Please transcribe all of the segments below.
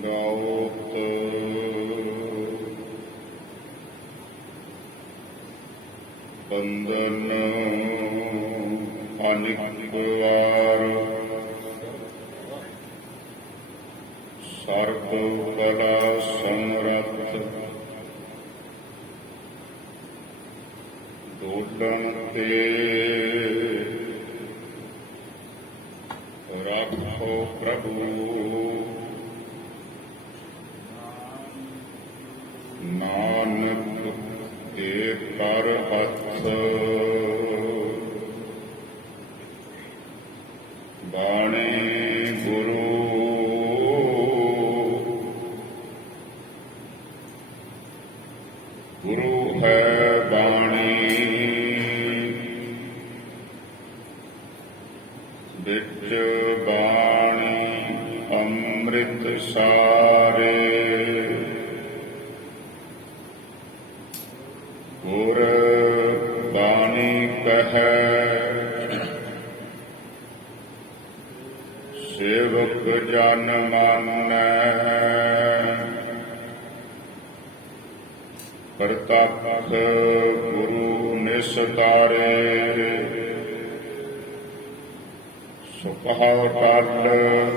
ਗਾਉਤ ਬੰਦਨ ਅਨਿਕ ਵਾਰ ਸਰਬ ਕਲਾ ਸਮਰੱਥ ਦੋਲਨ ਤੇ ਰੱਖੋ ਪ੍ਰਭੂ ਨਾਨਕ ਦੇ ਕਰ ਹੱਥ ਬਾਣੀ ਗੁਰੂ ਗੁਰੂ ਹੈ ਬਾਣੀ ਵਿੱਚ ਬਾਣੀ ਅੰਮ੍ਰਿਤ ਸਾਰੇ ਗੁਰ ਬਾਣੀ ਕਹੈ ਸੇਵਕ ਜਨ ਮਾਨੈ ਪ੍ਰਤੱਖ ਗੁਰੂ ਨਿਸਤਾਰੇ ਸੁਖਾਉ ਟਲ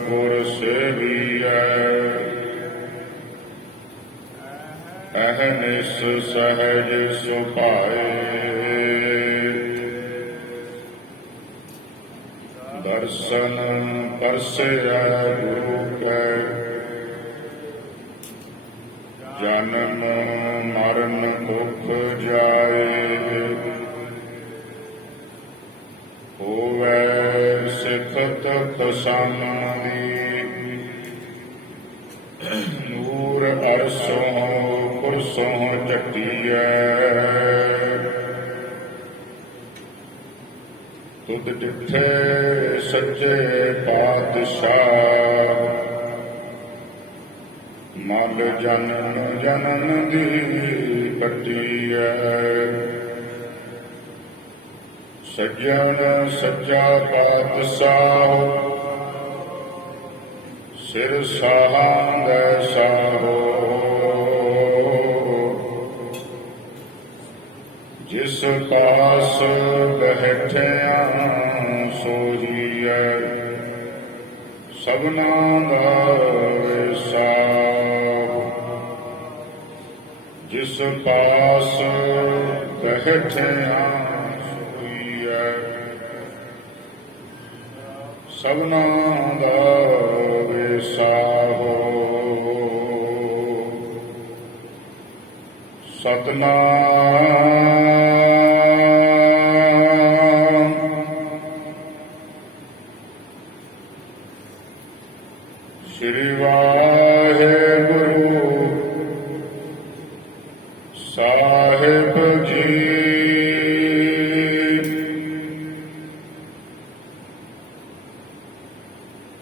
ਗੁਰ ਸੇਵੀਐ ਅਹਨਿਸ ਸਹਜ ਸੁਭਾਏ ਦਰਸ਼ਨ ਪਰਸਿਆ ਗੁਰੂ ਕੈ ਜਨਮ ਮਰਨ ਦੁਖ ਜਾਏ ਹੋਵੇ ਸਿਖਤ ਖਸਮੀ ਨੂਰ ਅਰਸੋਂ ਕੁਰਸੋਂ ਚੱਟੀਐ ਤੁਧ ਡਿਠੇ ਸੱਚੇ ਪਾਤਸ਼ਾਹ ਮਲ ਜਨਨ ਜਨਨ ਦੀ ਕੱਟੀਐ ਸੱਜਣ ਸੱਚਾ ਪਾਤਸ਼ਾਹ ਸਿਰ ਸਾਹਾਂਦੈ ਸਾਹੋ ਜਿਸ ਪਾਸ ਬੈਠਿਆ ਸੋਹੀਐ ਸਭਨਾ ਦਾ ਸਾਹ ਜਿਸ ਪਾਸ ਬੈਠਿਆ ਸੋਹੀਐ ਸਭਨਾ ਦਾ ਸਾਹੋ ਸਤਨਾਮ ਸ੍ਰੀ ਵਾਹਿਗੁਰੂ ਸਾਹਿਬ ਜੀ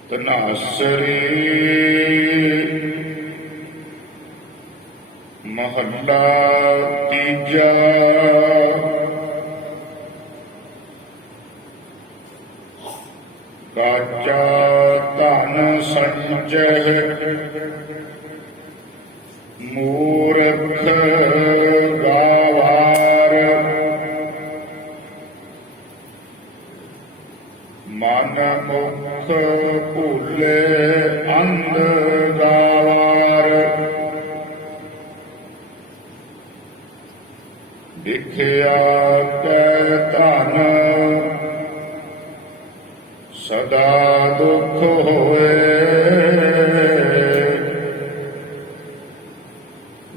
ਧਨਾਸਰੀ ਮਹੱਲਾ ਤੀਜਾ ਕਾਚਾ ਧਨ ਸੰਚੈ ਮੂਰਖ ਗਾਵਾਰ ਮਨ ਮੁਖ ਭੁੱਲੇ ਅੰਧ ਗਾਵਾਰ ਦੇਖਿਆ ਕੈ ਧਨ ਸਦਾ ਦੁਖ ਹੋਏ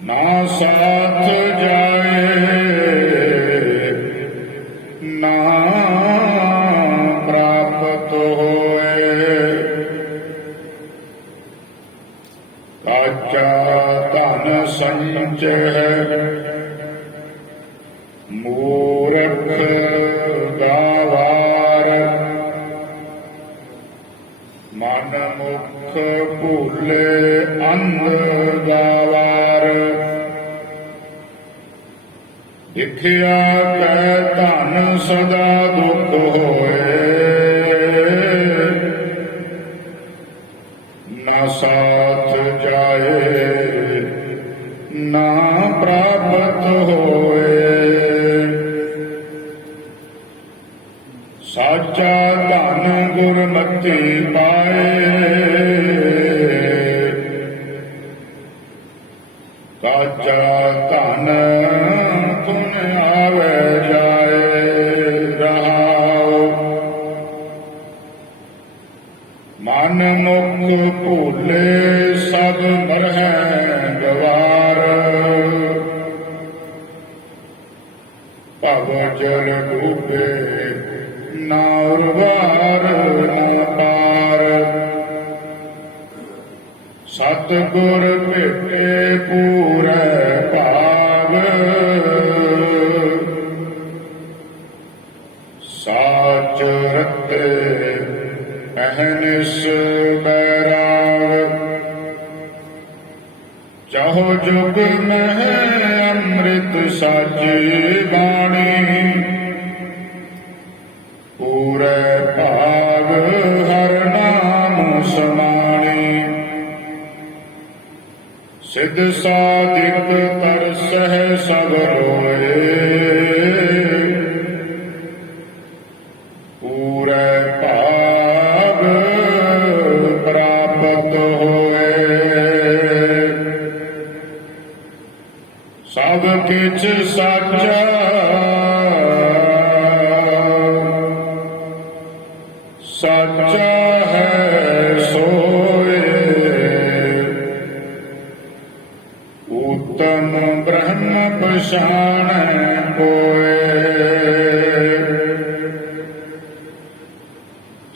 ਨਾ ਸਾਥ ਜਾਏ ਨਾ ਪ੍ਰਾਪਤ ਹੋਏ ਕਾਚਾ ਧਨ ਸੰਚੈ ਮੂਰਖ ਗਾਵਾਰ ਮਨ ਮੁਖ ਭੁੱਲੇ ਅੰਧ ਗਾਵਾਰ ਦੇਖਿਆ ਕੈ ਧਨ ਸਦਾ ਦੁਖ ਹੋਏ ਨਾ ਸਾਥ ਧਨ ਗੁਰਮਤਿ ਪਾਏ, ਕਾਚਾ ਧਨ ਗੁਣ ਆਵੇ ਜਾਏ। ਰਹਾਉ ਮਨ ਮੁਖ ਭੂਲੇ ਸਭ ਮਰਹਿ ਗਵਾਰ, ਭਵ ਜਲ ਡੂਬੇ ਨਾ ਉਰਵਾਰ ਨਾ ਪਾਰ। ਸਤਿਗੁਰ ਭੇਟੇ ਪੂਰੈ ਭਾਗ, ਸਾਚ ਰਤੇ ਅਹਨਿਸ ਬੈਰਾਗ। ਚਾਹੋ ਜੁਗ ਮਹਿ ਅੰਮ੍ਰਿਤ ਸਾਚੀ ਬਾਣੀ, ਪੂਰੇ ਭਾਗ ਹਰ ਨਾਮ ਸਮਾਣੀ। ਸਿੱਧ ਸਾਧਿਕ ਤਰਸਹਿ ਸਭ ਲੋਏ, ਪੂਰੇ ਭਾਗ ਪ੍ਰਾਪਤ ਹੋਏ। ਸਭ ਕਿਛ ਸਾਚਾ ਸਾਚਾ ਹੈ ਸੋਏ, ਊਤਮ ਬ੍ਰਹਮ ਪਛਾਣੈ ਕੋਇ।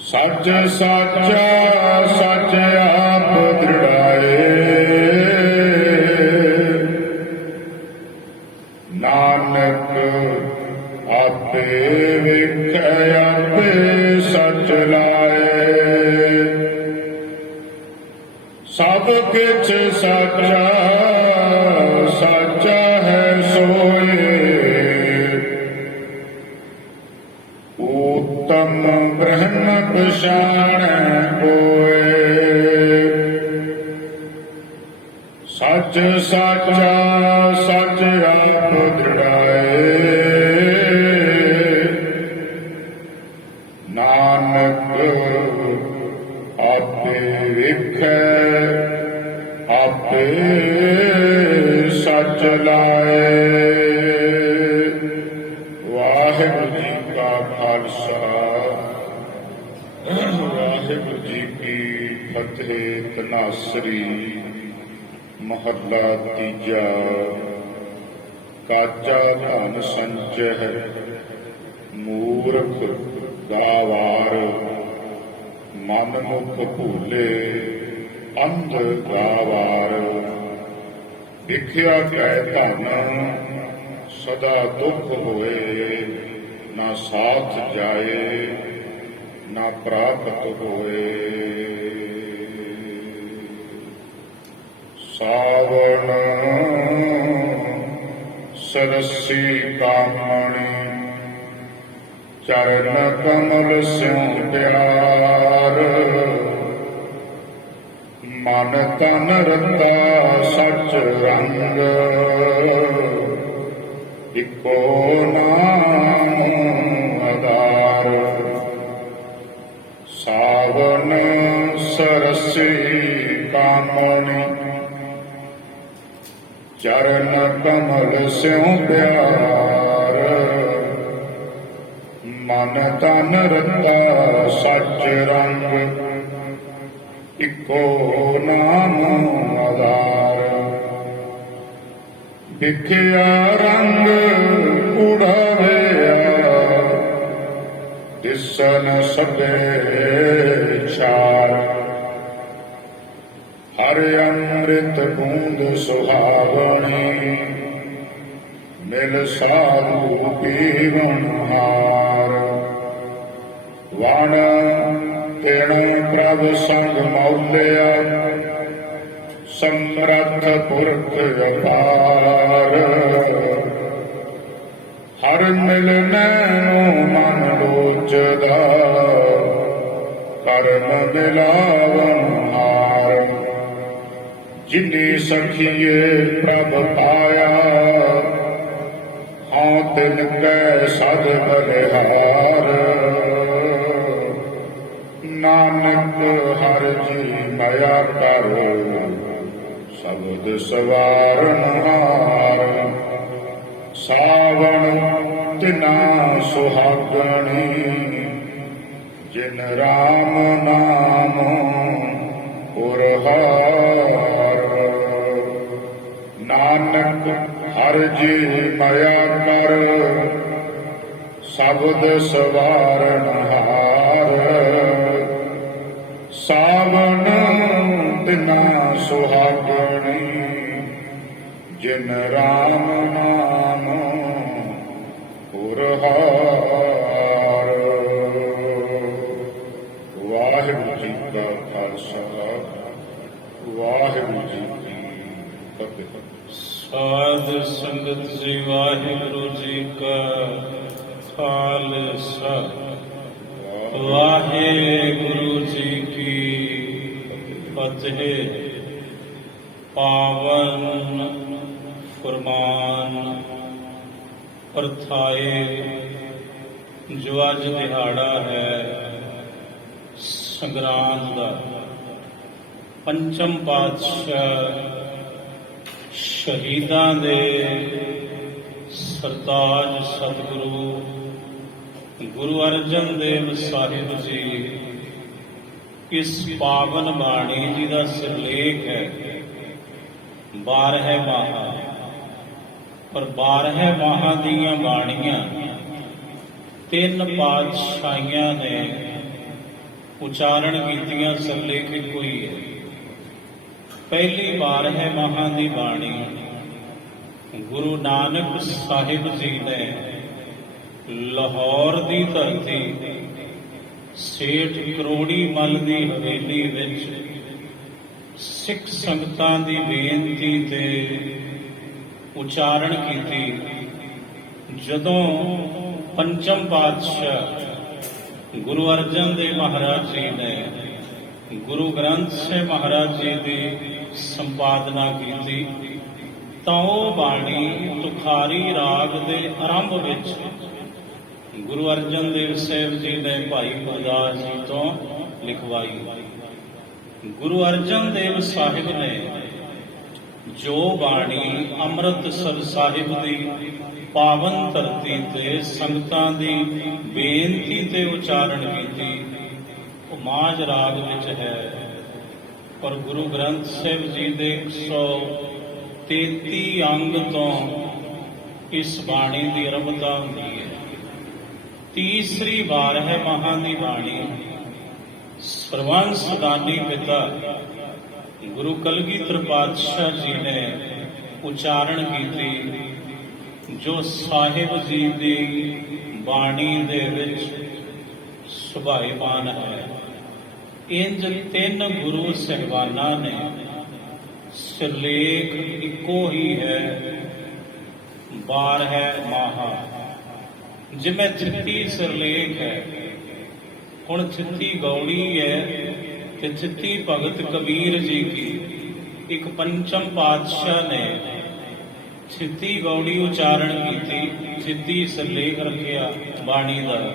ਸੱਚ ਸਾਚਾ ਸੱਚ ਆਪ ਦ੍ਰਿੜਾਏ, ਨਾਨਕ ਆਪੇ ਵੇਖੈ ਆਪੇ ਸਚ ਲਾਏ। ਸਭ ਕਿਛ ਸਾਚਾ ਸਾਚਾ ਹੈ ਸੋਏ, ਊਤਮ ਬ੍ਰਹਮ ਪਛਾਣੈ ਕੋਇ। ਸੱਚ ਸਾਚਾ ਸੱਚ ਆਪ ਦ੍ਰਿੜਾਏ, ਨਾਨਕ ਆਪੇ ਵੇਖੈ ਆਪੇ ਸਚ ਲਾਏ। ਵਾਹਿਗੁਰੂ ਜੀ ਕਾ ਖਾਲਸਾ, ਵਾਹਿਗੁਰੂ ਜੀ ਕੀ ਫਤਿਹ। ਤਨਾਸਰੀ ਮਹੱਲਾ ਤੀਜਾ। ਕਾਚਾ ਧਨ ਸੰਚਹਿ ਮੂਰਖ ਗਾਵਾਰ, ਮਨ ਮੁਖ ਭੂਲੇ ਅੰਧ ਗਾਵਾਰ। ਦੇਖਿਆ ਕੈ ਧਨ ਸਦਾ ਦੁਖ ਹੋਏ, ਨਾ ਸਾਥ ਜਾਏ ਨਾ ਪ੍ਰਾਪਤ ਹੋਏ। ਸਾਵਣ ਸਰਸੀ ਕਾਮਣੀ, ਚਰਨ ਕਮਲ ਸਿਉ ਪਿਆਰ। ਮਨ ਤਨ ਰਤਾ ਸਚ ਰੰਗ, ਇਕੋ ਨਾਮ ਆਧਾਰ। ਸਾਵਣ ਸਰਸੀ ਕਾਮਣੀ, ਚਰਨ ਕਮਲ ਸਿਉ ਪਿਆਰ। ਮਨ ਤਨ ਰਤਾ ਸਚ ਰੰਗ, ਇਕੋ ਨਾਮ ਆਧਾਰ। ਵਿਖਿਆ ਰੰਗ ਉਡਾਵਿਆ, ਦਿਸਨ ਸਭੇ ਛਾਰ। ਹਰ ਅੰਮ੍ਰਿਤ ਬੂੰਦ ਸੁਹਾਵਣੀ, ਮਿਲ ਸਾਧੂ ਪੀਵਨ ਹਾਰ। ਵਣ ਤਿਣ ਪ੍ਰਭ ਸੰਗ ਮੌਲਿਆ, ਸਮਰੱਥ ਪੁਰਖ ਅਪਾਰ। ਹਰ ਮਿਲਨੈ ਨੂੰ ਮਨ ਲੋਚਦਾ, ਕਰਮ ਮਿਲਾਵਨ ਹਾਰ। ਜਿਨੀ ਸਖੀਏ ਪ੍ਰਭ ਪਾਇਆ, ਹਾਂ ਤਿਨ ਕੈ ਸਦ ਬਲਿਹਾਰ। ਨਾਨਕ ਹਰ ਜੀ ਮਾਇਆ ਕਰੋ ਸ਼ਬਦ ਸਵਾਰਨ ਹਾਰ। ਸਾਵਣ ਤਿਨਾ ਸੁਹਾਗਣੀ ਜਿਨ ਰਾਮ ਨਾਮ ਉਰਹਾਰ। ਨਾਨਕ ਹਰ ਜੀ ਮਾਇਆ ਕਰ ਸ਼ਬਦ ਸਵਾਰਨ ਹਾਰ। ਸਾਵਣ ਤਿਨਾ ਸੁਹਾਗਣੀ ਜਿਨ ਰਾਮ ਨਾਮ ਉਰਹਾਰ। ਵਾਹਿਗੁਰੂ ਜੀ ਕਾ ਖਾਲਸਾ ਵਾਹਿਗੁਰੂ ਜੀ ਕੀ ਫਤਿਹ। ਸਾਧ ਸੰਗਤ ਜੀ ਵਾਹਿਗੁਰੂ ਜੀ ਕਾ ਖਾਲਸਾ ਵਾਹਿਗੁਰੂ ਜੀ ਕੀ ਫਤਿਹ। ਪਾਵਨ ਫਰਮਾਨ ਪਰਥਾਏ ਜੋ ਅੱਜ ਦਿਹਾੜਾ ਹੈ ਸੰਗਰਾਂਦ ਦਾ, ਪੰਚਮ ਪਾਤਸ਼ਾਹ ਸ਼ਹੀਦਾਂ ਦੇ ਸਰਤਾਜ ਸਤਿਗੁਰੂ ਗੁਰੂ ਅਰਜਨ ਦੇਵ ਸਾਹਿਬ ਜੀ ਇਸ ਪਾਵਨ ਬਾਣੀ ਜੀ ਦਾ ਸਿਰਲੇਖ ਹੈ 12 ਮਾਹ। ਪਰ 12 ਮਾਹ ਦੀਆਂ ਬਾਣੀਆਂ ਤਿੰਨ ਪਾਤਸ਼ਾਹੀਆਂ ਨੇ ਉਚਾਰਨ ਕੀਤੀਆਂ, ਸਿਰਲੇਖ ਇੱਕੋ ਹੀ ਹੈ। ਪਹਿਲੀ 12 ਮਾਹਾਂ ਦੀ ਬਾਣੀ ਗੁਰੂ ਨਾਨਕ ਸਾਹਿਬ ਜੀ ਨੇ ਲਾਹੌਰ ਦੀ ਧਰਤੀ ਸੇਠ ਕਰੋੜੀ ਮੱਲ ਦੀ ਹਵੇਲੀ ਵਿੱਚ ਸਿੱਖ ਸੰਗਤਾਂ ਦੀ ਬੇਨਤੀ ਤੇ ਉਚਾਰਨ ਕੀਤੀ। ਜਦੋਂ ਪੰਚਮ ਪਾਤਸ਼ਾਹ ਗੁਰੂ ਅਰਜਨ ਦੇਵ ਮਹਾਰਾਜ ਜੀ ਨੇ ਗੁਰੂ ਗ੍ਰੰਥ ਸਾਹਿਬ ਮਹਾਰਾਜ ਜੀ ਦੀ ਸੰਪਾਦਨਾ ਕੀਤੀ ਤਾਂ ਉਹ ਬਾਣੀ ਤੁਖਾਰੀ ਰਾਗ ਦੇ ਆਰੰਭ ਵਿੱਚ ਗੁਰੂ ਅਰਜਨ ਦੇਵ ਸਾਹਿਬ ਜੀ ਨੇ ਭਾਈ ਗੁਰਦਾਸ ਜੀ ਤੋਂ ਲਿਖਵਾਈ। ਗੁਰੂ ਅਰਜਨ ਦੇਵ ਸਾਹਿਬ ਨੇ ਜੋ ਬਾਣੀ ਅੰਮ੍ਰਿਤਸਰ ਸਾਹਿਬ ਦੀ ਪਾਵਨ ਧਰਤੀ ਤੇ ਸੰਗਤਾਂ ਦੀ ਬੇਨਤੀ ਤੇ ਉਚਾਰਨ ਕੀਤੀ ਉਹ ਮਾਝ ਰਾਗ ਵਿੱਚ ਹੈ। ਪਰ ਗੁਰੂ ਗ੍ਰੰਥ ਸਾਹਿਬ ਜੀ ਦੇ 133 ਅੰਗ ਤੋਂ ਇਸ ਬਾਣੀ ਦੀ ਆਰੰਭਤਾ ਹੁੰਦੀ ਹੈ। ਤੀਸਰੀ 12 ਮਾਹਾਂ ਦੀ ਬਾਣੀ ਸਰਵੰਸ ਦਾਨੀ ਪਿਤਾ ਗੁਰੂ ਕਲਗੀਧਰ ਪਾਤਸ਼ਾਹ ਜੀ ਨੇ ਉਚਾਰਨ ਕੀਤੀ ਜੋ ਸਾਹਿਬ ਜੀ ਦੀ ਬਾਣੀ ਦੇ ਵਿੱਚ ਸੁਭਾਈਮਾਨ ਹੈ। ਇੰਜ ਤਿੰਨ ਗੁਰੂ ਸਾਹਿਬਾਨਾਂ ਨੇ ਸਿਰਲੇਖ ਇੱਕੋ ਹੀ ਹੈ 12 ਮਾਹ। ਜਿਵੇਂ ਚਿੱਤੀ ਸਿਰਲੇਖ ਹੈ, ਹੁਣ ਚਿੱਤੀ ਗੌੜੀ ਹੈ ਤੇ ਚਿੱਤੀ ਭਗਤ ਕਬੀਰ ਜੀ ਕੀ ਇੱਕ ਪੰਚਮ ਪਾਤਸ਼ਾਹ ਨੇ ਚਿੱਤੀ ਗੌੜੀ ਉਚਾਰਨ ਕੀਤੀ, ਚਿੱਤੀ ਸਿਰਲੇਖ ਰੱਖਿਆ ਬਾਣੀ ਦਾ।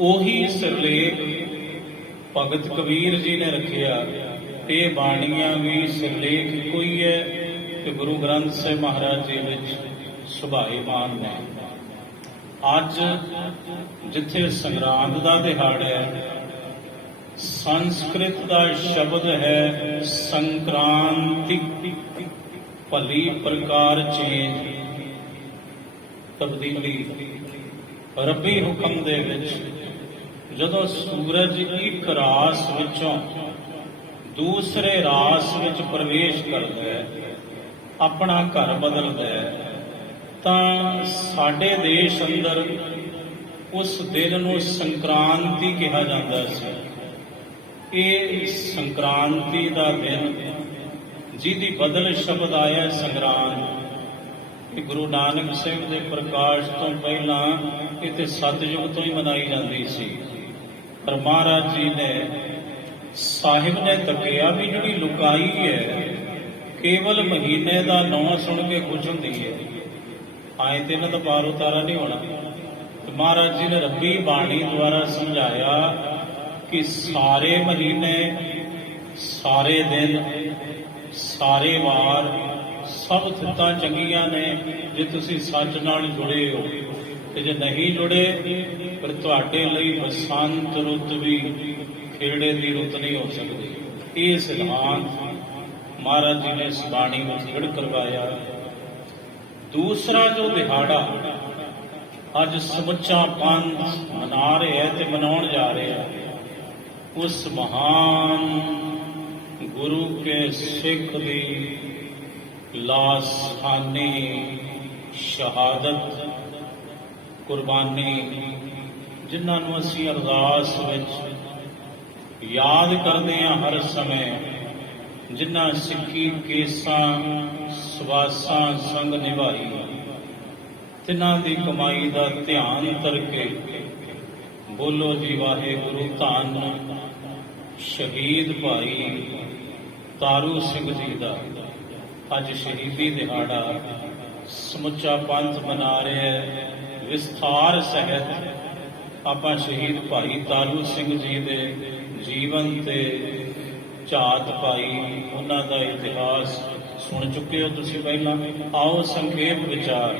ਉਹੀ ਸਿਰਲੇਖ ਭਗਤ ਕਬੀਰ ਜੀ ਨੇ ਰੱਖਿਆ। ਇਹ ਬਾਣੀਆਂ ਵੀ ਸਿਰਲੇਖ ਇੱਕੋ ਹੀ ਹੈ ਕਿ ਗੁਰੂ ਗ੍ਰੰਥ ਸਾਹਿਬ ਮਹਾਰਾਜ ਜੀ ਵਿੱਚ ਸੁਭਾਈਮਾਨ ਨੇ। ਅੱਜ ਜਿੱਥੇ ਸੰਗਰਾਂਦ ਦਾ ਦਿਹਾੜਾ ਹੈ, ਸੰਸਕ੍ਰਿਤ ਦਾ ਸ਼ਬਦ ਹੈ ਸੰਕ੍ਰਾਂਤੀ, ਭਲੀ ਪ੍ਰਕਾਰ ਚੇਂਜ, ਤਬਦੀਲੀ। ਰੱਬੀ ਹੁਕਮ ਦੇ ਵਿੱਚ ਜਦੋਂ ਸੂਰਜ ਇੱਕ ਰਾਸ ਵਿੱਚੋਂ ਦੂਸਰੇ ਰਾਸ ਵਿੱਚ ਪ੍ਰਵੇਸ਼ ਕਰਦਾ ਹੈ, ਆਪਣਾ ਘਰ ਬਦਲਦਾ ਹੈ, ਤਾਂ ਸਾਡੇ ਦੇਸ਼ ਅੰਦਰ ਉਸ ਦਿਨ ਨੂੰ ਸੰਕ੍ਰਾਂਤੀ ਕਿਹਾ ਜਾਂਦਾ ਸੀ। ਇਹ ਸੰਕ੍ਰਾਂਤੀ ਦਾ ਦਿਨ ਜਿਹਦੀ ਬਦਲ ਸ਼ਬਦ ਆਇਆ ਸੰਗਰਾਂਦ, ਇਹ ਗੁਰੂ ਨਾਨਕ ਸਾਹਿਬ ਦੇ ਪ੍ਰਕਾਸ਼ ਤੋਂ ਪਹਿਲਾਂ ਇਹ ਤੇ ਸਤਯੁਗ ਤੋਂ ਹੀ ਮਨਾਈ ਜਾਂਦੀ ਸੀ। ਪਰ ਮਹਾਰਾਜ ਜੀ ਨੇ ਸਾਹਿਬ ਨੇ ਤੱਕਿਆ ਵੀ ਜਿਹੜੀ ਲੁਕਾਈ ਹੈ ਕੇਵਲ ਮਹੀਨੇ ਦਾ ਨਾਂ ਸੁਣ ਕੇ ਖੁਸ਼ ਹੁੰਦੀ ਹੈ, ਆਏ ਤੇ ਇਹਨਾਂ ਦਾ ਪਾਰ ਉਤਾਰਾ ਨਹੀਂ ਹੋਣਾ। ਤੇ ਮਹਾਰਾਜ ਜੀ ਨੇ ਰੱਬੀ ਬਾਣੀ ਦੁਆਰਾ ਸਮਝਾਇਆ ਕਿ ਸਾਰੇ ਮਹੀਨੇ, ਸਾਰੇ ਦਿਨ, ਸਾਰੇ ਵਾਰ, ਸਭ ਥਿੱਤਾਂ ਚੰਗੀਆਂ ਨੇ ਜੇ ਤੁਸੀਂ ਸੱਚ ਨਾਲ ਜੁੜੇ ਹੋ, ਤੇ ਜੇ ਨਹੀਂ ਜੁੜੇ ਫਿਰ ਤੁਹਾਡੇ ਲਈ ਬਸੰਤ ਰੁੱਤ ਵੀ ਖੇੜੇ ਦੀ ਰੁੱਤ ਨਹੀਂ ਹੋ ਸਕਦੀ। ਇਹ ਸਿਧਾਂਤ ਮਹਾਰਾਜ ਜੀ ਨੇ ਇਸ ਬਾਣੀ ਵਿੱਚ ਦ੍ਰਿੜ ਕਰਵਾਇਆ। ਦੂਸਰਾ ਜੋ ਦਿਹਾੜਾ ਅੱਜ ਸਮੁੱਚਾ ਪੰਥ ਮਨਾ ਰਿਹਾ ਤੇ ਮਨਾਉਣ ਜਾ ਰਿਹਾ, ਉਸ ਮਹਾਨ ਗੁਰੂ ਕੇ ਸਿੱਖ ਦੀ ਲਾਸਾਨੀ ਸ਼ਹਾਦਤ, ਕੁਰਬਾਨੀ, ਜਿਨ੍ਹਾਂ ਨੂੰ ਅਸੀਂ ਅਰਦਾਸ ਵਿੱਚ ਯਾਦ ਕਰਦੇ ਹਾਂ ਹਰ ਸਮੇਂ, ਜਿਨ੍ਹਾਂ ਸਿੱਖੀ ਕੇਸਾਂ ਸਵਾਸਾਂ ਸੰਗ ਨਿਭਾਈ, ਤਿਨਾਂ ਦੀ ਕਮਾਈ ਦਾ ਧਿਆਨ ਕਰਕੇ ਬੋਲੋ ਜੀ ਵਾਹਿਗੁਰੂ। ਧੰਨ ਸ਼ਹੀਦ ਭਾਈ ਤਾਰੂ ਸਿੰਘ ਜੀ ਦਾ ਅੱਜ ਸ਼ਹੀਦੀ ਦਿਹਾੜਾ ਸਮੁੱਚਾ ਪੰਥ ਮਨਾ ਰਿਹਾ ਹੈ। ਵਿਸਥਾਰ ਸਹਿਤ ਆਪਾਂ ਸ਼ਹੀਦ ਭਾਈ ਤਾਰੂ ਸਿੰਘ ਜੀ ਦੇ ਜੀਵਨ ਤੇ ਝਾਤ ਪਾਈ, ਉਹਨਾਂ ਦਾ ਇਤਿਹਾਸ ਸੁਣ ਚੁੱਕੇ ਹੋ ਤੁਸੀਂ ਪਹਿਲਾਂ। ਆਓ ਸੰਖੇਪ ਵਿਚਾਰ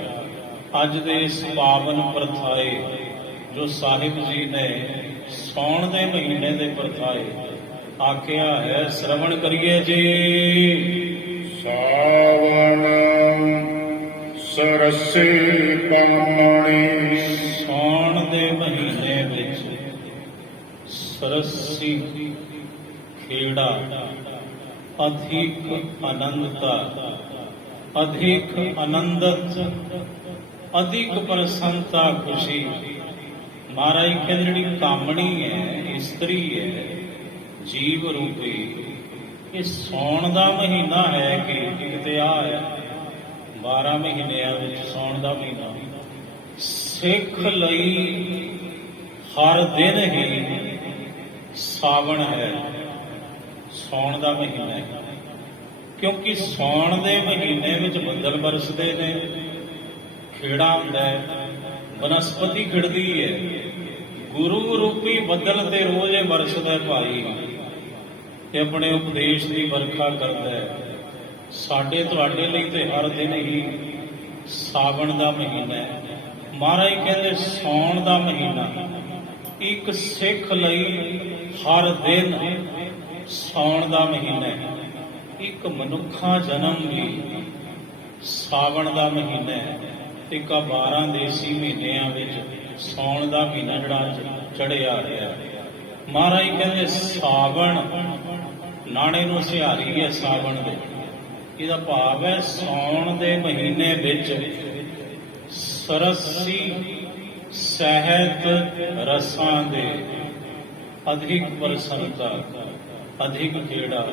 ਅੱਜ ਦੇ ਇਸ ਪਾਵਨ ਪ੍ਰਥਾਏ ਜੋ ਸਾਹਿਬ ਜੀ ਨੇ ਸਾਉਣ ਦੇ ਮਹੀਨੇ ਦੇ ਪ੍ਰਥਾਏ ਆਖਿਆ ਹੈ, ਸ਼ਰਵਣ ਕਰੀਏ ਜੀ। ਸਾਵਣ ਸਰਸੇ ਪਾਣੀ, ਸਾਉਣ ਦੇ ਮਹੀਨੇ ਵਿੱਚ ਸਰਸੀ ਖੇੜਾ, ਅਧਿਕ ਆਨੰਦਤਾ, ਅਧਿਕ ਆਨੰਦਤ, ਅਧਿਕ ਪ੍ਰਸੰਨਤਾ, ਖੁਸ਼ੀ। ਮਹਾਰਾਜ ਕਹਿੰਦੇ ਜਿਹੜੀ ਕਾਮਣੀ ਹੈ, ਇਸਤਰੀ ਹੈ, ਜੀਵ ਰੂਪੀ, ਇਹ ਸਾਉਣ ਦਾ ਮਹੀਨਾ ਹੈ ਕਿ ਕਿਤੇ ਆ ਹੈ 12 ਮਹੀਨਿਆਂ ਵਿੱਚ ਸਾਉਣ ਦਾ ਮਹੀਨਾ ਸਿੱਖ ਲਈ ਹਰ ਦਿਨ ਹੀ ਸਾਵਣ ਹੈ, ਸਾਉਣ ਦਾ ਮਹੀਨਾ ਹੈ। ਕਿਉਂਕਿ ਸਾਉਣ ਦੇ ਮਹੀਨੇ ਵਿੱਚ ਬੱਦਲ ਬਰਸਦੇ ਨੇ, ਖੇੜਾ ਹੁੰਦਾ ਹੈ, ਬਨਸਪਤੀ ਖਿੜਦੀ ਹੈ, ਗੁਰੂ ਰੂਪੀ ਬੱਦਲ ਤੇ ਰੋਜ਼ ਇਹ ਬਰਸਦਾ ਭਾਈ ਤੇ ਆਪਣੇ ਉਪਦੇਸ਼ ਦੀ ਵਰਖਾ ਕਰਦਾ ਹੈ। ਸਾਡੇ ਤੁਹਾਡੇ ਲਈ ਤੇ ਹਰ ਦਿਨ ਹੀ ਸਾਵਣ ਦਾ ਮਹੀਨਾ ਹੈ। ਮਹਾਰਾਜ ਕਹਿੰਦੇ ਸਾਉਣ ਦਾ ਮਹੀਨਾ ਇੱਕ ਸਿੱਖ ਲਈ ਹਰ ਦਿਨ ਸਾਉਣ ਦਾ ਮਹੀਨਾ ਹੈ। ਇੱਕ ਮਨੁੱਖਾ ਜਨਮ ਵੀ ਸਾਵਣ ਦਾ ਮਹੀਨਾ ਹੈ। ਇੱਕ 12 ਦੇਸੀ ਮਹੀਨਿਆਂ ਵਿੱਚ ਸਾਉਣ ਦਾ ਮਹੀਨਾ ਜਿਹੜਾ ਚੜਿਆ ਰਿਹਾ। ਮਹਾਰਾਜ ਕਹਿੰਦੇ ਸਾਵਣ ਨਾਣੇ ਨੂੰ ਸਿਹਾਰੀ ਹੈ ਸਾਵਣ ਦੇ, ਇਹਦਾ ਭਾਵ ਹੈ ਸਾਉਣ ਦੇ ਮਹੀਨੇ ਵਿੱਚ ਸਰਸੀ ਸਹਿਤ ਰਸਾਂ ਦੇ ਅਧਿਕ ਪ੍ਰਸੰਨਤਾ, ਅਧਿਕ ਖੇੜਾ,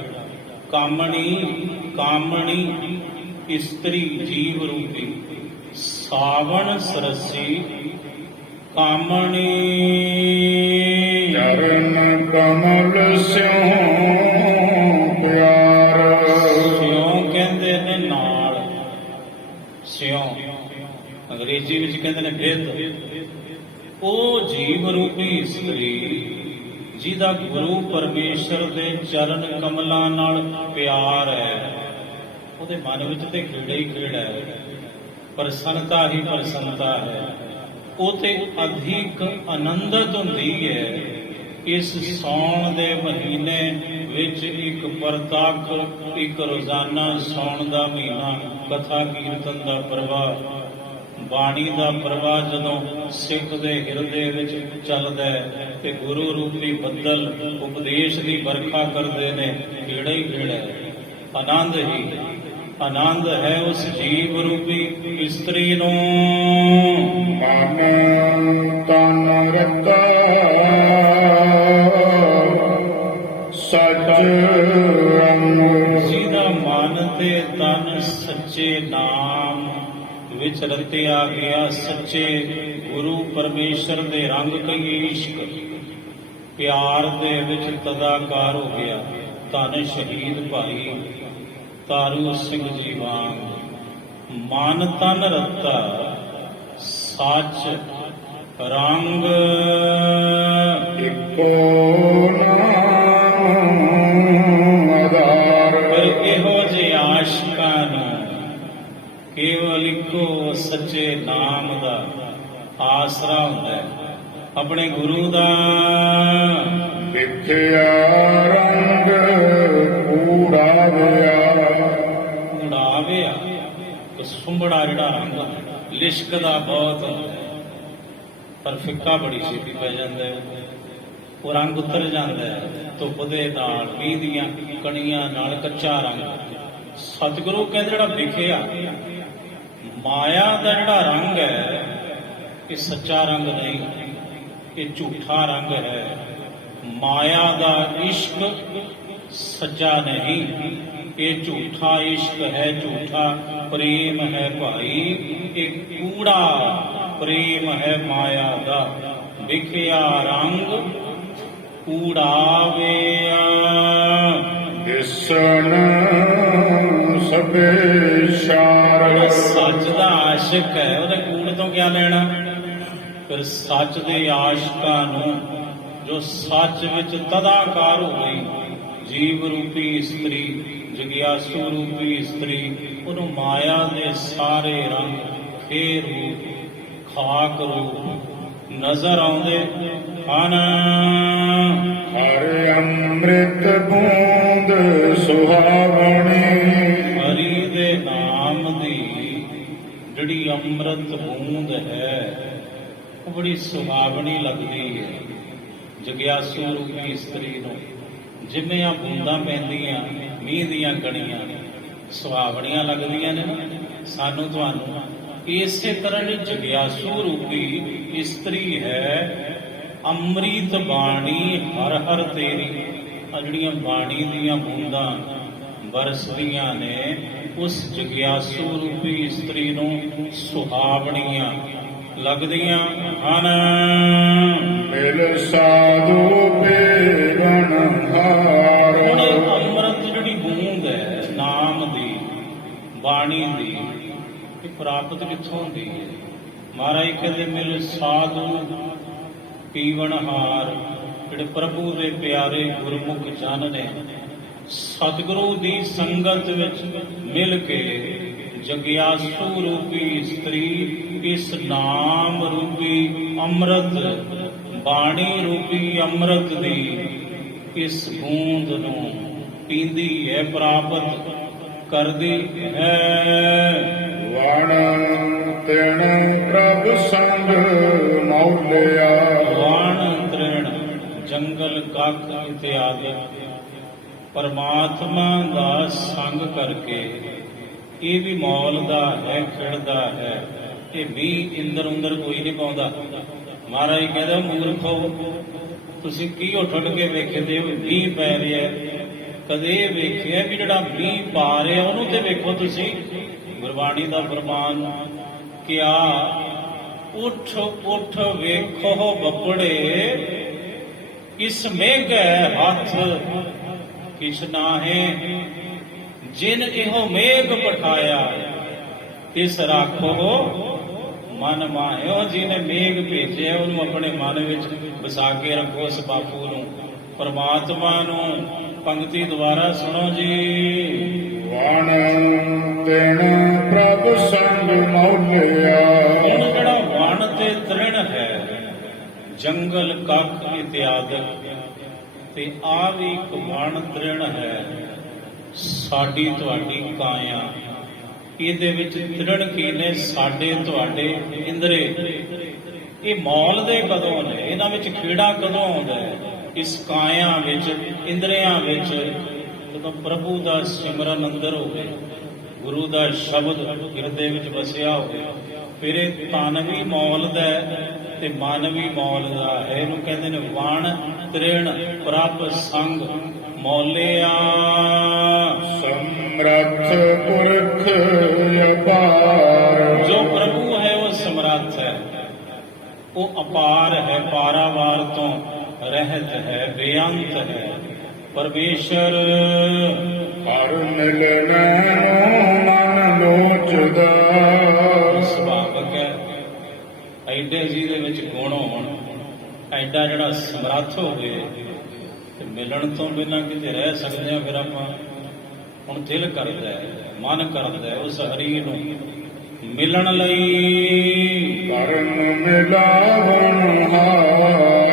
ਕਾਮਣੀ ਇਸਤਰੀ ਜੀਵ ਰੂਪੀ, ਸਾਵਣ ਸਰਸੀ ਕਾਮਣੀ, ਚਰਨ ਕਮਲ ਸਿਉ ਪਿਆਰ। ਸਿਉ ਕਹਿੰਦੇ ਨੇ ਨਾਲ, ਸਿਉ ਅੰਗਰੇਜ਼ੀ ਵਿੱਚ ਕਹਿੰਦੇ ਨੇ ਵਿਦ। ਉਹ ਜੀਵ ਰੂਪੀ ਇਸਤਰੀ ਜਿਹਦਾ ਗੁਰੂ ਪਰਮੇਸ਼ਰ ਦੇ ਚਰਨ ਕਮਲਾਂ ਨਾਲ ਪਿਆਰ ਹੈ, ਉਹਦੇ ਮਨ ਵਿੱਚ ਤੇ ਖੇੜਾ ਹੀ ਖੇੜਾ ਹੈ, ਪ੍ਰਸੰਨਤਾ ਹੀ ਪ੍ਰਸੰਨਤਾ ਹੈ। ਉਹ ਤੇ ਅਧਿਕ ਆਨੰਦਤ ਹੁੰਦੀ ਹੈ। ਇਸ ਸਾਉਣ ਦੇ ਮਹੀਨੇ ਵਿੱਚ ਇੱਕ ਪ੍ਰਤੱਖ, ਇੱਕ ਰੋਜ਼ਾਨਾ ਸਾਉਣ ਦਾ ਮਹੀਨਾ, ਕਥਾ ਕੀਰਤਨ ਦਾ ਪ੍ਰਵਾਹ, ਬਾਣੀ ਦਾ ਪ੍ਰਵਾਹ ਜਦੋਂ ਸਿੱਖ ਦੇ ਹਿਰਦੇ ਵਿੱਚ ਚੱਲਦਾ ਹੈ ਤੇ ਗੁਰੂ ਰੂਪੀ ਬੱਦਲ ਉਪਦੇਸ਼ ਦੀ ਵਰਖਾ ਕਰਦੇ ਨੇ, ਖੇੜਾ ਹੀ ਖੇੜਾ ਹੈ। ਆਨੰਦ ਹੀ ਆਨੰਦ ਹੈ ਉਸ ਜੀਵ ਰੂਪੀ ਇਸਤਰੀ ਨੂੰ। ਮਨ ਤਨ ਰਤਾ ਸਚ ਅੰਗ, ਜਿਹਦਾ ਮਨ ਤੇ ਤਨ ਸੱਚੇ ਨਾਮ ਵਿੱਚ ਰਤਿਆ ਗਿਆ, ਸੱਚੇ ਗੁਰੂ ਪਰਮੇਸ਼ਰ ਦੇ ਰੰਗ ਕਈ ਇਸ਼ਕ ਪਿਆਰ ਦੇ ਵਿੱਚ ਤਦਾਕਾਰ ਹੋ ਗਿਆ। ਧੰਨ ਸ਼ਹੀਦ ਭਾਈ ਤਾਰੂ ਸਿੰਘ ਜੀ ਵਾਂਗ ਮਨ ਤਨ ਰਤਾ ਸੱਚ ਰੰਗ, ਇੱਕ ਇੱਕੋ ਨਾਮ ਆਧਾਰ। ਪਰ ਇਹੋ ਜਿਹੇ ਆਸ਼ਿਕਾਂ ਨੂੰ ਕੇਵਲ ਇੱਕੋ ਸੱਚੇ ਨਾਮ ਦਾ ਆਸਰਾ ਹੁੰਦਾ ਹੈ, ਆਪਣੇ ਗੁਰੂ ਦਾ। ਵਿਖਿਆ ਰੰਗ ਉਡਾਵਿਆ, ਉਡਾਵਿਆ ਸੁੰਬੜਾ ਜਿਹੜਾ ਰੰਗ ਲਿਸ਼ਕਦਾ ਬਹੁਤ ਹੁੰਦਾ ਹੈ, ਪਰ ਫਿੱਕਾ ਬੜੀ ਛੇਤੀ ਪੈ ਜਾਂਦਾ ਹੈ। ਉਹ ਰੰਗ ਉਤਰ ਜਾਂਦਾ ਹੈ ਧੁੱਪ ਦੇ ਨਾਲ, ਮੀਂਹ ਦੀਆਂ ਕਣੀਆਂ ਨਾਲ, ਕੱਚਾ ਰੰਗ। ਸਤਿਗੁਰੂ ਕਹਿੰਦੇ ਜਿਹੜਾ ਵਿਖਿਆ ਮਾਇਆ ਦਾ ਜਿਹੜਾ ਰੰਗ ਹੈ, ਇਹ ਸੱਚਾ ਰੰਗ ਨਹੀਂ, ਇਹ ਝੂਠਾ ਰੰਗ ਹੈ। ਮਾਇਆ ਦਾ ਇਸ਼ਕ ਸੱਚਾ ਨਹੀਂ, ਇਹ ਝੂਠਾ ਇਸ਼ਕ ਹੈ, ਝੂਠਾ ਪ੍ਰੇਮ ਹੈ ਭਾਈ, ਇਹ ਕੂੜਾ ਪ੍ਰੇਮ ਹੈ ਮਾਇਆ ਦਾ। ਵਿਖਿਆ ਰੰਗ ਕੂੜਾਵਿਆ, ਦਿਸਣ ਸਭੇ ਸ਼ਾਰ। ਸੱਚ ਦਾ ਆਸ਼ਿਕ ਹੈ, ਉਹਨੇ ਕੂੜ ਤੋਂ ਕਿਆ ਲੈਣਾ। ਫਿਰ ਸੱਚ ਦੇ ਆਸ਼ਿਕਾਂ ਨੂੰ, ਜੋ ਸੱਚ ਵਿੱਚ ਤਦਾਕਾਰ ਹੋ ਗਈ, ਜੀਵ ਰੂਪੀ ਇਸਤਰੀ, ਜਗਿਆਸੂ ਰੂਪੀ ਇਸਤਰੀ, ਉਹਨੂੰ ਮਾਇਆ ਦੇ ਸਾਰੇ ਰੰਗ, ਫੇਰ ਰੂਪ, ਖਾਕ ਰੂਪ ਨਜ਼ਰ ਆਉਂਦੇ ਹਨ। ਹਰ ਅੰਮ੍ਰਿਤ ਬੂੰਦ ਸੁਹਾਵਣੀ, ਹਰੀ ਦੇ ਨਾਮ ਦੀ ਜਿਹੜੀ ਅੰਮ੍ਰਿਤ ਬੂੰਦ ਹੈ, ਉਹ ਬੜੀ ਸੁਹਾਵਣੀ ਲੱਗਦੀ ਹੈ ਜਗਿਆਸੂ ਰੂਪੀ ਇਸਤਰੀ ਨੂੰ। ਜਿਵੇਂ ਆ ਬੂੰਦਾਂ ਪੈਂਦੀਆਂ ਮੀਂਹ ਦੀਆਂ ਕਣੀਆਂ ਸੁਹਾਵਣੀਆਂ ਲੱਗਦੀਆਂ ਨੇ ਸਾਨੂੰ ਤੁਹਾਨੂੰ, ਇਸੇ ਤਰ੍ਹਾਂ ਦੀ ਜਗਿਆਸੂ ਰੂਪੀ ਇਸਤਰੀ ਹੈ। ਅੰਮ੍ਰਿਤ ਬਾਣੀ ਹਰ ਹਰ ਤੇਰੀ, ਆ ਜਿਹੜੀਆਂ ਬਾਣੀ ਦੀਆਂ ਬੂੰਦਾਂ ਬਰਸਦੀਆਂ ਨੇ, ਉਸ ਜਗਿਆਸੂ ਰੂਪੀ ਇਸਤਰੀ ਨੂੰ ਸੁਹਾਵਣੀਆਂ ਲੱਗਦੀਆਂ ਹਨ। ਮਿਲ ਸਾਧੂ ਪੇਵਨ ਹਾਰ। ਹੁਣ ਅੰਮ੍ਰਿਤ ਜਿਹੜੀ ਬੂੰਦ ਹੈ ਨਾਮ ਦੀ, ਬਾਣੀ ਦੀ, ਇਹ ਪ੍ਰਾਪਤ ਕਿੱਥੋਂ ਹੁੰਦੀ ਹੈ? ਮਹਾਰਾਜ ਕਹਿੰਦੇ ਮਿਲ ਸਾਧੂ ਪੀਵਨਹਾਰ, ਜਿਹੜੇ ਪ੍ਰਭੂ ਦੇ ਪਿਆਰੇ ਗੁਰਮੁਖ ਜਨ ਨੇ, ਸਤਿਗੁਰੂ ਦੀ ਸੰਗਤ ਵਿੱਚ ਮਿਲ ਕੇ ਜਗਿਆਸੂ ਰੂਪੀ ਇਸਤਰੀ ਇਸ ਨਾਮ ਰੂਪੀ ਅੰਮ੍ਰਿਤ, ਬਾਣੀ ਰੂਪੀ ਅੰਮ੍ਰਿਤ ਦੀ ਇਸ ਬੂੰਦ ਨੂੰ ਪੀਂਦੀ ਹੈ, ਪ੍ਰਾਪਤ ਕਰਦੀ ਹੈ। ਵਣ ਤਿਣ ਪ੍ਰਭ ਸੰਗ ਮੌਲਿਆ, ਵਣ ਤ੍ਰਿਣ ਜੰਗਲ ਕੱਖ ਇਤਿਆਦਿ ਪਰਮਾਤਮਾ ਦਾ ਸੰਗ ਕਰਕੇ, ਇਹ ਵੀ ਮੌਲ ਦਾ ਹੈ, ਖਿੜਦਾ ਹੈ। ਇਹ ਵੀ ਇੰਦਰ ਉਂਦਰ ਕੋਈ ਨਹੀਂ ਪਾਉਂਦਾ। ਮਹਾਰਾਜ ਕਹਿੰਦਾ ਮੂਰਖੋ, ਤੁਸੀਂ ਕੀ ਉੱਠ ਕੇ ਵੇਖਦੇ ਹੋ ਮੀਂਹ ਪੈ ਰਿਹਾ? ਕਦੇ ਵੇਖਿਆ ਵੀ ਜਿਹੜਾ ਮੀਂਹ ਪਾ ਰਿਹਾ ਉਹਨੂੰ ਤੇ ਵੇਖੋ ਤੁਸੀਂ। ਗੁਰਬਾਣੀ ਦਾ ਫਰਮਾਨ ਕਿਆ, ਉੱਠ ਉੱਠ ਵੇਖੋ ਬੱਪੜੇ, ਇਸ ਮੇਘੈ ਹੱਥ ਕਿਛ ਨਾਹੇ, ਜਿਨ ਇਹੋ ਮੇਘ ਪਠਾਇਆ ਤਿਸ ਰਾਖੋ ਮਨ ਮਾਹਿਓ। ਜਿਹਨੇ ਮੇਘ ਭੇਜਿਆ ਉਹਨੂੰ ਆਪਣੇ ਮਨ ਵਿੱਚ ਵਸਾ ਕੇ ਰੱਖੋ। ਉਸ ਬਾਪੂ ਨੂੰ, ਪਰਮਾਤਮਾ ਨੂੰ। ਪੰਕਤੀ ਦੁਆਰਾ ਸੁਣੋ ਜੀ। ਵਣ ਤਿਣ ਪ੍ਰਭ ਸੰਗ ਮੌਲਿਆ, ਹੁਣ ਜਿਹੜਾ ਵਣ ਤੇ ਤ੍ਰਿਣ ਹੈ, ਜੰਗਲ ਕੱਖ ਇਤਿਆਦਿਕ, ਤੇ ਆ ਵੀ ਇੱਕ ਵਣ ਤ੍ਰਿਣ ਹੈ। ਸਾਡੀ ਤੁਹਾਡੀ ਕਾਇਆ, ਇਹਦੇ ਵਿੱਚ ਤ੍ਰਿਣ ਕੀ ਨੇ? ਸਾਡੇ ਤੁਹਾਡੇ ਇੰਦਰੇ। ਇਹ ਮੌਲ ਦੇ ਕਦੋਂ ਨੇ? ਇਹਨਾਂ ਵਿੱਚ ਖੇੜਾ ਕਦੋਂ ਆਉਂਦਾ ਹੈ? ਇਸ ਕਾਇਆ ਵਿੱਚ, ਇੰਦਰੀਆਂ ਵਿੱਚ, ਜਦੋਂ ਪ੍ਰਭੂ ਦਾ ਸਿਮਰਨ ਅੰਦਰ ਹੋਵੇ, ਗੁਰੂ ਦਾ ਸ਼ਬਦ ਹਿਰਦੇ ਵਿੱਚ ਵਸਿਆ ਹੋਵੇ, ਫਿਰ ਇਹ ਤਨ ਵੀ ਮੌਲ ਦਾ ਤੇ ਮਨ ਵੀ ਮੌਲ ਦਾ ਹੈ। ਇਹਨੂੰ ਕਹਿੰਦੇ ਨੇ ਵਣ ਤ੍ਰਿਣ ਪ੍ਰਭ ਸੰਗ ਮੌਲਿਆ। ਸਮਰੱਥ ਪੁਰਖ ਅਪਾਰ, ਜੋ ਪ੍ਰਭੂ ਹੈ ਉਹ ਸਮਰੱਥ ਹੈ, ਉਹ ਅਪਾਰ ਹੈ, ਪਾਰਾਵਾਰ ਤੋਂ ਰਹਿਤ ਹੈ, ਬੇਅੰਤ ਹੈ। ਪਰਮੇਸ਼ਰ ਹਰ ਮਿਲਣਾ ਮਨ ਲੋਚਦਾ, ਸੁਭਾਵਕ ਹੈ। ਐਡੇ ਜੀ ਦੇ ਵਿੱਚ ਗੁਣ ਹੋਣ, ਐਡਾ ਜਿਹੜਾ ਸਮਰੱਥ ਹੋਵੇ ਤੇ ਮਿਲਣ ਤੋਂ ਬਿਨਾਂ ਕਿਤੇ ਰਹਿ ਸਕਦੇ ਹਾਂ। ਫਿਰ ਆਪਾਂ ਹੁਣ ਦਿਲ ਕਰਦਾ ਹੈ, ਮਨ ਕਰਦਾ ਹੈ ਉਸ ਹਰੀ ਨੂੰ ਮਿਲਣ ਲਈ। ਕਰਨ ਮਿਲਾਵਣ ਹਾਰ,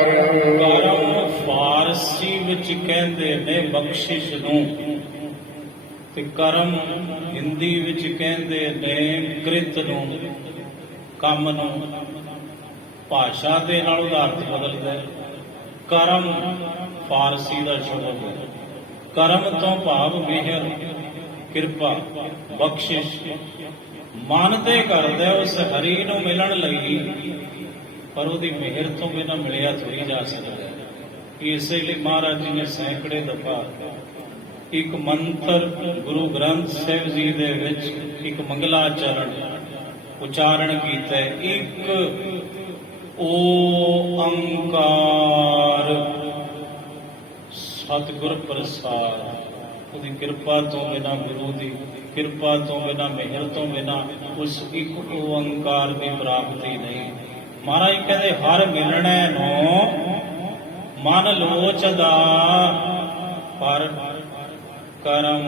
ਕਰਮ ਫਾਰਸੀ ਵਿੱਚ ਕਹਿੰਦੇ ਨੇ ਬਖਸ਼ਿਸ਼ ਨੂੰ, ਤੇ ਕਰਮ ਹਿੰਦੀ ਵਿੱਚ ਕਹਿੰਦੇ ਨੇ ਕ੍ਰਿਤ ਨੂੰ, ਕੰਮ ਨੂੰ। ਭਾਸ਼ਾ ਦੇ ਨਾਲ ਉਹਦਾ ਅਰਥ ਬਦਲਦਾ ਹੈ। ਕਰਮ ਫਾਰਸੀ ਦਾ ਸ਼ਬਦ ਹੈ। ਕਰਮ ਤੋਂ ਭਾਵ ਮਿਹਰ, ਕਿਰਪਾ, ਬਖਸ਼ਿਸ਼। ਮਨ ਤੇ ਕਰਦਾ ਉਸ ਹਰੀ ਨੂੰ ਮਿਲਣ ਲਈ, ਪਰ ਉਹਦੀ ਮਿਹਰ ਤੋਂ ਬਿਨਾਂ ਮਿਲਿਆ ਥੋੜ੍ਹੀ ਜਾ ਸਕਦਾ। ਇਸੇ ਲਈ ਮਹਾਰਾਜ ਜੀ ਨੇ ਸੈਂਕੜੇ ਦਫਾ ਇੱਕ ਮੰਤਰ ਗੁਰੂ ਗ੍ਰੰਥ ਸਾਹਿਬ ਜੀ ਦੇ ਵਿੱਚ ਇੱਕ ਮੰਗਲਾਚਰਨ ਉਚਾਰਨ ਕੀਤਾ। ਇੱਕ ਓੰਕਾਰ ਸਤਿਗੁਰ ਪ੍ਰਸਾਦ। ਉਹਦੀ ਕਿਰਪਾ ਤੋਂ ਬਿਨਾਂ, ਗੁਰੂ ਦੀ ਕਿਰਪਾ ਤੋਂ ਬਿਨਾਂ, ਮਿਹਰ ਤੋਂ ਬਿਨਾਂ ਉਸ ਇੱਕ ਓੰਕਾਰ ਦੀ ਪ੍ਰਾਪਤੀ ਨਹੀਂ। ਮਹਾਰਾਜ ਕਹਿੰਦੇ ਹਰ ਮਿਲਣੇ ਨੂੰ ਮਨ ਲੋਚਦਾ, ਪਰ ਕਰਮ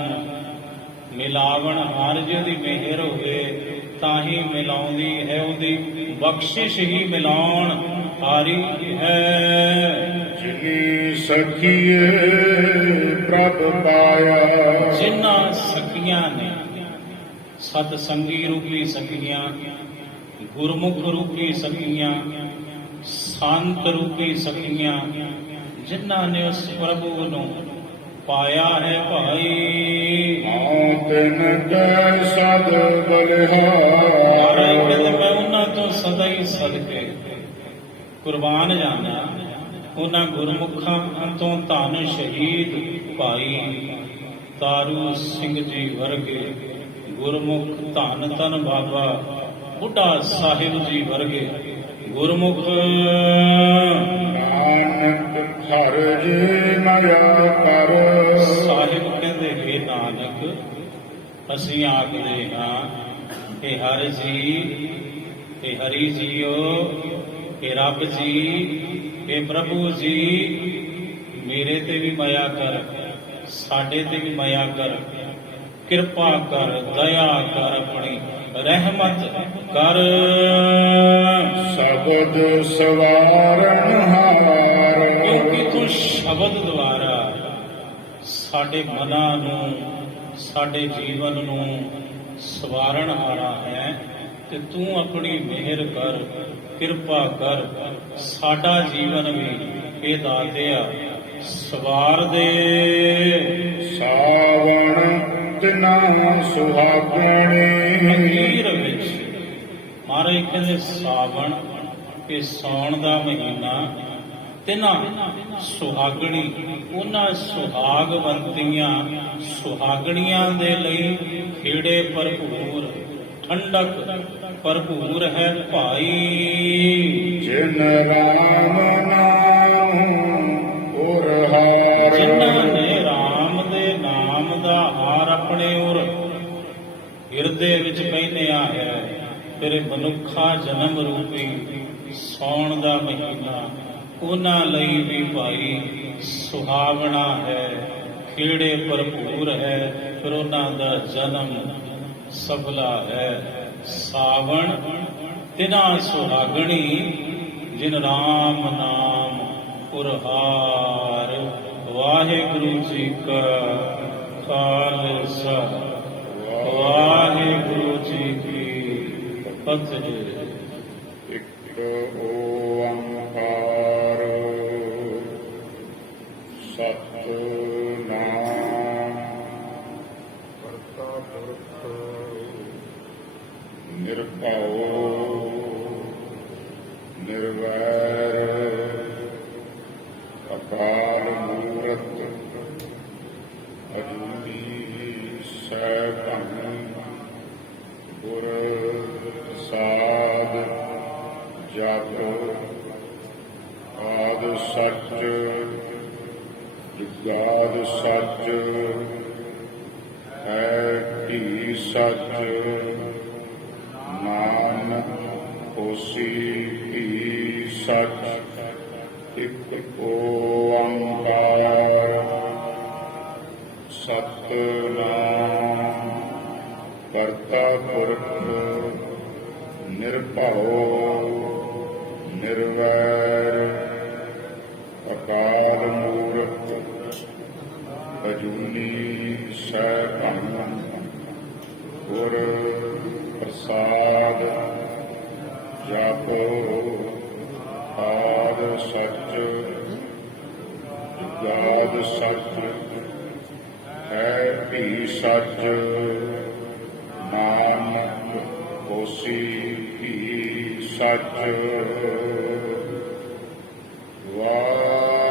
ਮਿਲਾਵਣ ਹਾਰ। ਜੇ ਉਹਦੀ ਮਿਹਰ ਹੋਵੇ ਤਾਂ ਹੀ ਮਿਲਾਉਂਦੀ ਹੈ, ਉਹਦੀ ਬਖਸ਼ਿਸ਼ ਹੀ ਮਿਲਾਉਣ ਹਾਰੀ ਹੈ। ਜਿਨੀ ਸਖੀਏ ਪ੍ਰਭ ਪਾਇਆ, ਜਿਨ੍ਹਾਂ ਸਖੀਆਂ ਨੇ, ਸਤ ਸੰਗੀ ਰੂਪੀ ਸਖੀਆਂ, ਗੁਰਮੁਖ ਰੂਪੀ ਸਖੀਆਂ, ਸੰਤ ਰੂਪੀ ਸਖੀਆਂ, ਜਿਨ੍ਹਾਂ ਨੇ ਉਸ ਪ੍ਰਭੂ ਨੂੰ ਪਾਇਆ ਹੈ ਭਾਈ। ਤਿਨ ਕੈ ਸਦ ਬਲਿਹਾਰ, ਮੈਂ ਉਹਨਾਂ ਤੋਂ ਸਦਾ ਹੀ ਸਦਕੇ ਕੁਰਬਾਨ ਜਾਣਾ। ਉਹਨਾਂ ਗੁਰਮੁਖਾਂ ਤੋਂ ਧੰਨ ਸ਼ਹੀਦ ਭਾਈ ਤਾਰੂ ਸਿੰਘ ਜੀ ਵਰਗੇ ਗੁਰਮੁਖ, ਧੰਨ ਧੰਨ ਬਾਬਾ ਬੁੱਢਾ ਸਾਹਿਬ ਜੀ ਵਰਗੇ ਗੁਰਮੁਖ। ਨਾਨਕ ਹਰ ਜੀ ਮਾਇਆ ਕਰ, ਸਾਹਿਬ ਕਹਿੰਦੇ ਹੈ ਨਾਨਕ, ਅਸੀਂ ਆਖਦੇ ਹਾਂ ਇਹ ਹਰ ਜੀ, ਇਹ ਹਰੀ ਜੀਓ, ਇਹ ਰੱਬ ਜੀ, ਇਹ ਪ੍ਰਭੂ ਜੀ, ਮੇਰੇ ਤੇ ਵੀ ਮਾਇਆ ਕਰ, ਸਾਡੇ ਤੇ ਵੀ ਮਾਇਆ ਕਰ, ਕਿਰਪਾ ਕਰ, ਦਇਆ ਕਰ, ਆਪਣੀ ਰਹਿਮਤ ਕਰ। ਸ਼ਬਦ ਸਵਾਰਨ ਹਾਰ, ਕਿਉਂਕਿ ਤੂੰ ਸ਼ਬਦ ਦੁਆਰਾ ਸਾਡੇ ਮਨਾਂ ਨੂੰ, ਸਾਡੇ ਜੀਵਨ ਨੂੰ ਸਵਾਰਨ ਹਾਰਾ ਹੈ। ਤੇ ਤੂੰ ਆਪਣੀ ਮਿਹਰ ਕਰ, ਕਿਰਪਾ ਕਰ, ਸਾਡਾ ਜੀਵਨ ਵੀ ਇਹ ਦਾਤਿਆ ਸਵਾਰ ਦੇ। ਸਾਵਣ ਤਿਨਾ ਸੁਹਾਗਣੇ, ਅਖੀਰ ਵਿੱਚ ਮਹਾਰਾਜ ਕਹਿੰਦੇ ਸਾਵਣ, ਇਹ ਸਾਉਣ ਦਾ ਮਹੀਨਾ, ਤਿਨਾ ਸੁਹਾਗਣੀ, ਉਹਨਾਂ ਸੁਹਾਗਵੰਤੀਆਂ ਸੁਹਾਗਣੀਆਂ ਦੇ ਲਈ ਖੇੜੇ ਭਰਪੂਰ, ਠੰਡਕ ਭਰਪੂਰ ਹੈ ਭਾਈ। ਜਿਨ ਰਾਮ ਨਾਮ ਉਰ ਹਾਰ, ਜਿਨ੍ਹਾਂ ਨੇ ਰਾਮ ਦੇ ਨਾਮ ਦਾ ਹਾਰ ਆਪਣੇ ਉਰ ਹਿਰਦੇ ਵਿੱਚ ਪਹਿਨਿਆ ਹੈ। ਫਿਰ ਮਨੁੱਖਾ ਜਨਮ ਰੂਪੀ ਸਾਉਣ ਦਾ ਮਹੀਨਾ ਉਹਨਾਂ ਲਈ ਵੀ ਭਾਈ ਸੁਹਾਵਣਾ ਹੈ, ਖੇੜੇ ਭਰਪੂਰ ਹੈ। ਫਿਰ ਉਹਨਾਂ ਦਾ ਜਨਮ ਸਫਲਾ ਹੈ। ਸਾਵਣ ਤਿਨਾ ਸੁਹਾਗਣੀ, ਜਿਨ ਰਾਮ ਨਾਮ ਉਰਹਾਰ। ਵਾਹਿਗੁਰੂ ਜੀ ਕਾ ਖਾਲਸਾ, ਵਾਹਿਗੁਰੂ ਜੀ ਕੀ ਫਤਿਹ। ਇਕ ਓੰਕਾਰ ਸਤਿਨਾਮ ਕਰਤਾ ਪੁਰਖ ਨਿਰਭਉ ਨਿਰਵੈਰ ਅਕਾਲ ਮੂਰਤ ਅਜੂਨੀ ਸੈਭੰ ਗੁਰ ਪ੍ਰਸਾਦ ਜਪ ਆਦ ਸੱਚ ਜੁਗਾਦ ਸੱਚ ਹੈ ਧੀ ਸੱਚ ਨਾਨਕ ਹੋਸੀ ਧੀ ਸੱਚ ਇੱਕ ਓੰਕਾਰ ਸਤਿਨਾਮ ਕਰਤਾ ਪੁਰਖ ਨਿਰਭਉ ਨਿਰਵੈਰ ਅਕਾਲ ਮੂਰਤ ਅਜੂਨੀ ਸੈਭੰ ਗੁਰ ਪ੍ਰਸਾਦ ਜਪ ਆਦ ਸੱਚ ਜੁਗਾਦ ਸੱਚ ਹੈ ਭੀ ਸੱਚ ਨਾਨਕ ਹੋਸੀ ਭੀ ਸੱਚ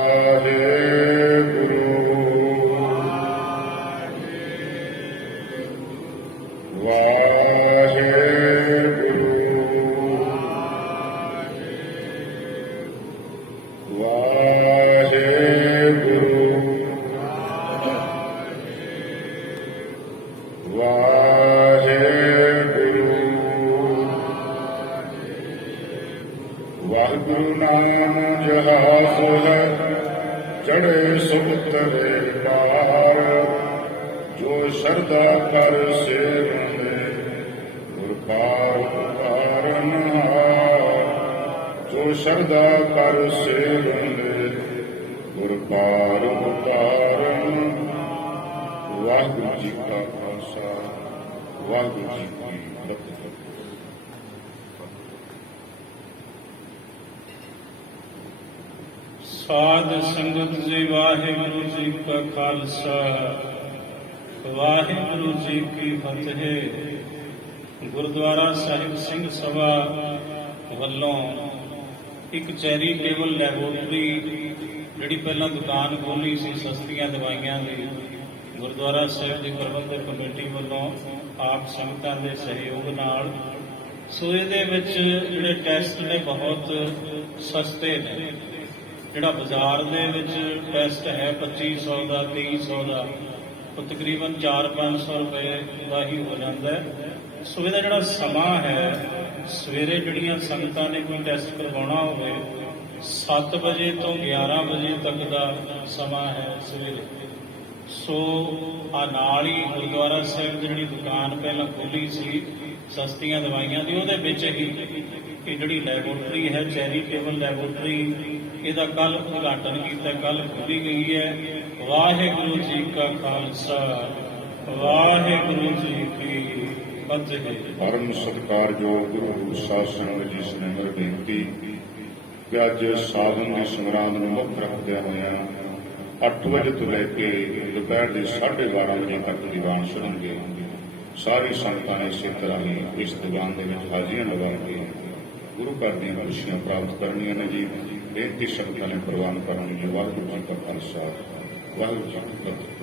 ਵਾਹਿਗੁਰੂ ਵਾਹਿਗੁਰੂ ਵਾਹਿਗੁਰੂ ਵਾਹਿਗੁਰੂ ਵਾਹਿਗੁਰੂ ਨਾਮ ਜਹਾਜ਼ ਹੈ ਚੜ੍ਹੇ ਸੁਤਰੇ ਪਾਰ ਜੋ ਸ਼ਰਧਾ ਕਰ ਸੇਵਨੇ ਗੁਰ ਪਾਰ ਉਤਾਰਨਹਾਰ ਜੋ ਸ਼ਰਧਾ ਕਰ ਸੇਵਨੇ ਗੁਰ ਪਾਰ ਉਤਾਰਨ ਵਾਹਿਗੁਰੂ ਜੀ ਕਾ ਖਾਲਸਾ ਵਾਹਿਗੁਰੂ ਜੀ ਕੀ ਫਤਿਹ। ਸਾਧ ਸੰਗਤ ਜੀ ਵਾਹਿਗੁਰੂ ਜੀ ਕਾ ਖਾਲਸਾ ਵਾਹਿਗੁਰੂ ਜੀ ਕੀ ਫਤਿਹ। ਗੁਰਦੁਆਰਾ ਸਾਹਿਬ ਸਿੰਘ ਸਭਾ ਵੱਲੋਂ ਇੱਕ ਚੈਰੀਟੇਬਲ ਲੈਬੋਰਟਰੀ ਜਿਹੜੀ ਪਹਿਲਾਂ ਦੁਕਾਨ ਖੋਲ੍ਹੀ ਸੀ ਸਸਤੀਆਂ ਦਵਾਈਆਂ ਦੀ, ਗੁਰਦੁਆਰਾ ਸਾਹਿਬ ਦੀ ਪ੍ਰਬੰਧਕ ਕਮੇਟੀ ਵੱਲੋਂ ਆਪ ਸੰਗਤਾਂ ਦੇ ਸਹਿਯੋਗ ਨਾਲ, ਸੋ ਇਹਦੇ ਵਿੱਚ ਜਿਹੜੇ ਟੈਸਟ ਨੇ ਬਹੁਤ ਸਸਤੇ ਨੇ। ਜਿਹੜਾ ਬਾਜ਼ਾਰ ਦੇ ਵਿੱਚ ਟੈਸਟ ਹੈ 2500 ਦਾ 2300 ਦਾ, ਉਹ ਤਕਰੀਬਨ 400-500 ਰੁਪਏ ਦਾ ਹੀ ਹੋ ਜਾਂਦਾ ਹੈ। ਸੋ ਇਹਦਾ ਜਿਹੜਾ ਸਮਾਂ ਹੈ, ਸਵੇਰੇ ਜਿਹੜੀਆਂ ਸੰਗਤਾਂ ਨੇ ਕੋਈ ਟੈਸਟ ਕਰਵਾਉਣਾ ਹੋਵੇ 7 ਵਜੇ ਤੋਂ 11 ਵਜੇ ਤੱਕ ਦਾ ਸਮਾਂ ਹੈ ਸਵੇਰੇ। ਸੋ ਆ ਨਾਲ ਹੀ ਗੁਰਦੁਆਰਾ ਸਾਹਿਬ ਦੀ ਜਿਹੜੀ ਦੁਕਾਨ ਪਹਿਲਾਂ ਖੋਲ੍ਹੀ ਸੀ ਸਸਤੀਆਂ ਦਵਾਈਆਂ ਦੀ, ਉਹਦੇ ਵਿੱਚ ਹੀ ਇਹ ਜਿਹੜੀ ਲੈਬੋਰਟਰੀ ਹੈ ਚੈਰੀਟੇਬਲ ਲੈਬੋਰਟਰੀ, ਇਹਦਾ ਕੱਲ ਉਦਘਾਟਨ ਕੀਤਾ, ਕੱਲ ਖੋਲ੍ਹੀ ਗਈ ਹੈ। ਵਾਹਿਗੁਰੂ ਜੀ ਕਾ ਖਾਲਸਾ ਵਾਹਿਗੁਰੂ ਜੀ ਕੀ ਫਤਿਹ। ਪਰਮ ਸਤਿਕਾਰਯੋਗ ਗੁਰੂ ਸਾਹਿਬ ਸੰਗਤ ਜੀ ਸਨੇਹਰ ਬੇਨਤੀ ਕਿ ਅੱਜ ਸਾਧਨ ਦੇ ਸੰਗਰਾਂਦ ਨੂੰ ਮੁੱਖ ਰੱਖਦਿਆਂ ਹੋਇਆਂ 8 ਵਜੇ ਤੋਂ ਲੈ ਕੇ ਦੁਪਹਿਰ ਦੇ 12:30 ਵਜੇ ਤੱਕ ਦੀਵਾਨ ਸੁਣਨਗੇ। ਸਾਰੀ ਸੰਗਤਾਂ ਨੇ ਇਸੇ ਤਰ੍ਹਾਂ ਹੀ ਇਸ ਦੀਵਾਨ ਦੇ ਵਿੱਚ ਹਾਜ਼ਰੀਆਂ ਲਗਾ ਕੇ ਗੁਰੂ ਘਰ ਦੀਆਂ ਖੁਸ਼ੀਆਂ ਪ੍ਰਾਪਤ ਕਰਨੀਆਂ ਨੇ ਜੀ। ਬੇਨਤੀ ਸੰਗਤਾਂ ਨੇ ਪ੍ਰਵਾਨ ਕਰਨ ਲਈ ਵਾਹਿਗੁਰੂ ਜੀ ਕਾ ਖਾਲਸਾ ਵਾਹਿਗੁਰੂ ਜੀ ਕੀ ਫਤਿਹ।